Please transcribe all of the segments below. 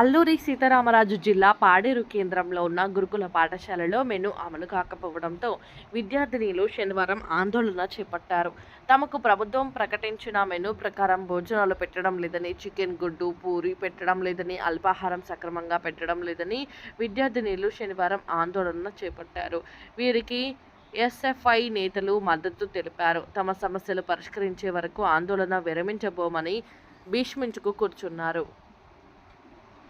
అల్లూరి సీతారామరాజు జిల్లా పాడేరు కేంద్రంలో ఉన్న గురుకుల పాఠశాలలో మెను అమలు కాకపోవడంతో విద్యార్థినిలు శనివారం ఆందోళన చేపట్టారు. తమకు ప్రభుత్వం ప్రకటించిన మెను ప్రకారం భోజనాలు పెట్టడం లేదని చికెన్ గుడ్డు పూరి పెట్టడం లేదని అల్పాహారం సక్రమంగా పెట్టడం లేదని విద్యార్థినిలు శనివారం ఆందోళన చేపట్టారు. వీరికి ఎస్ఎఫ్ఐ నేతలు మద్దతు తెలిపారు. తమ సమస్యలు పరిష్కరించే వరకు ఆందోళన విరమించబోమని భీష్మించుకు కూర్చున్నారు.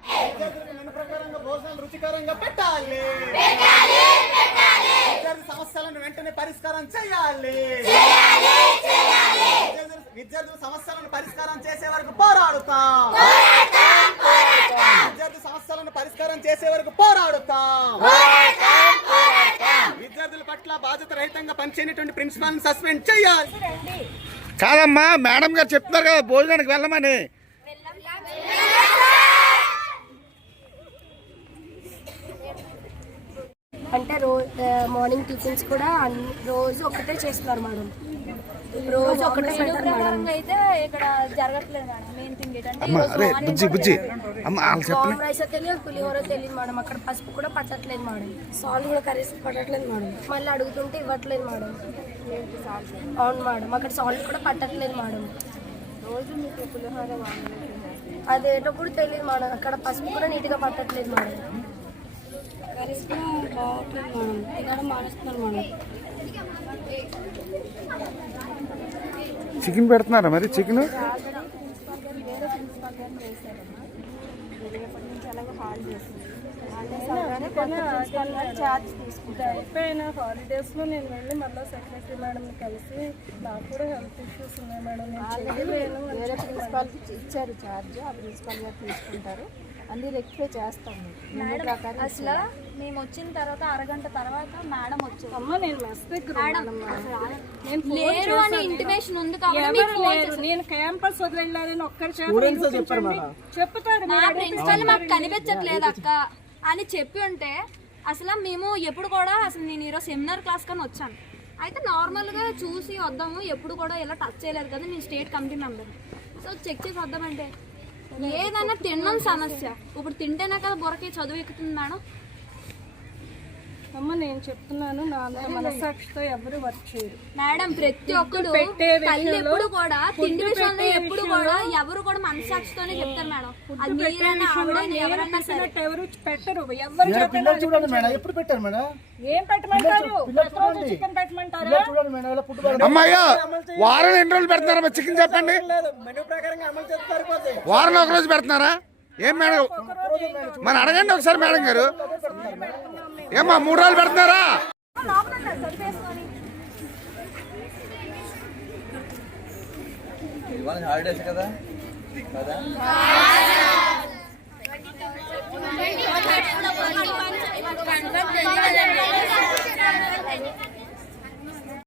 ప్రకారంగా భోజనాలు రుచికరంగా పెట్టాలి. విద్యార్థి సమస్యలను వెంటనే పరిష్కారం చేయాలి. విద్యార్థుల- విద్యార్థుల సమస్యలను పరిష్కారం చేసే వరకు పోరాడుతాం. విద్యార్థి సమస్యలను పరిష్కారం చేసే వరకు పోరాడుతాం. విద్యార్థుల పట్ల బాధ్యత రహితంగా పనిచేయనటువంటి ప్రిన్సిపాల్ సస్పెండ్ చేయాలి. కాదమ్మా మేడం గారు చెప్తున్నారు కదా భోజనానికి వెళ్ళమని. అంటే రోజు మార్నింగ్ టిఫిన్స్ కూడా రోజు ఒకటే చేస్తున్నారు మేడం. రోజు ఒకటే పెడతారు అయితే ఇక్కడ జరగట్లేదు మేడం మెయిన్ థింగ్ ఏంటంటే బుజ్జి బుజ్జి. ఫామ్ రైస్ తెలియదు పులిహోర తెలియదు మేడం. అక్కడ పసుపు కూడా పట్టట్లేదు మేడం. సాల్ట్ కూడా కర్రీస్ పట్టట్లేదు మేడం. మళ్ళీ అడుగుతుంటే ఇవ్వట్లేదు మేడం. అవును మేడం అక్కడ సాల్ట్ కూడా పట్టట్లేదు మేడం. రోజు మీకు పులిహోర అదేటప్పుడు తెలియదు మేడం అక్కడ పసుపు కూడా నీట్గా పట్టట్లేదు మేడం. తినడం మానేస్తున్నారు చికెన్ పెడుతున్నారా మరి? చికెన్? అయిపోయిన హాలిడేస్లో నేను వెళ్ళి మళ్ళీ సెక్రటరీ మేడంని కలిసి నాకు కూడా హెల్త్ ఇష్యూస్ ఉన్నాయి మేడం. వేరే ప్రిన్సిపాల్ ఇచ్చారు ఛార్జ్. ఆ ప్రిన్సిపాల్ గారు తీసుకుంటారు. అన్ని రెక్టిఫై చేస్తాము మేము. ప్రకారం అసలు మేము వచ్చిన తర్వాత అరగంట తర్వాత మేడం వచ్చారు. అమ్మ నేను మెస్ దగ్గర ఉన్నాను అమ్మా. నేను ఫోన్ లేరు అని. ఇంటిమేషన్ ఉంది కాబట్టి నేను క్యాంపస్ వదిలేళ్ళని ఒక్కరి. మేడం. చెప్తారు మా ప్రిన్సిపల్ మాకు కనిపించట్లేదు అక్క అని చెప్పి ఉంటే అసలు మేము ఎప్పుడు కూడా అసలు నేను ఈరోజు సెమినార్ క్లాస్ కానీ వచ్చాను. అయితే నార్మల్గా చూసి వద్దాము ఎప్పుడు కూడా ఇలా టచ్ చేయలేదు కదా నేను state committee member so check చేసి వద్దామంటే ఏదైనా తినడం సమస్య. ఇప్పుడు తింటేనే కదా బుర్రకి చదువు ఎక్కుతుంది మేడం. అమ్మ నేను చెప్తున్నాను నా అంత మనసాక్షితో ఎవరు వర్క్ చేయరు మేడం ప్రతి ఒక్కరు పెట్టే తల్లి విషయంలో, ఎప్పుడు కూడా తిండి విషయంలో ఎప్పుడు కూడా ఎవరు కూడా మనసాక్షితోనే చెప్తారు మేడం. అది పెట్టే మీరైనా విషయంలో ఆవిడైనా నేను ఎవరైనా సరే. పెట్టినట్టు ఎవరు పెట్టరు. ఎవరు చేత పిల్లలు చూడండి మేడం ఎప్పుడు పెట్టారు మేడం? ఏం పెట్టమంటారు? పిల్లలు ప్రతిరోజు చూడండి. చికెన్ పెట్టమంటారా? పిల్లలు చూడండి మేడం ఇలా ఫుడ్ పెడతారు. అమ్మాయ్యా వారం ఎన్ని రోజులు పెడుతున్నారా చికెన్ చెప్పండి? లేదు మెనూ ప్రకారంగా అమలు చేస్తే సరిపోద్ది. వారంలో ఒక రోజు పెడుతున్నారా? ఏం మేడం? మరి అడగండి ఒకసారి మేడం గారు. ఏమ్మా మూడు రోజులు పెడుతున్నారా? హాలిడేస్ కదా? కదా?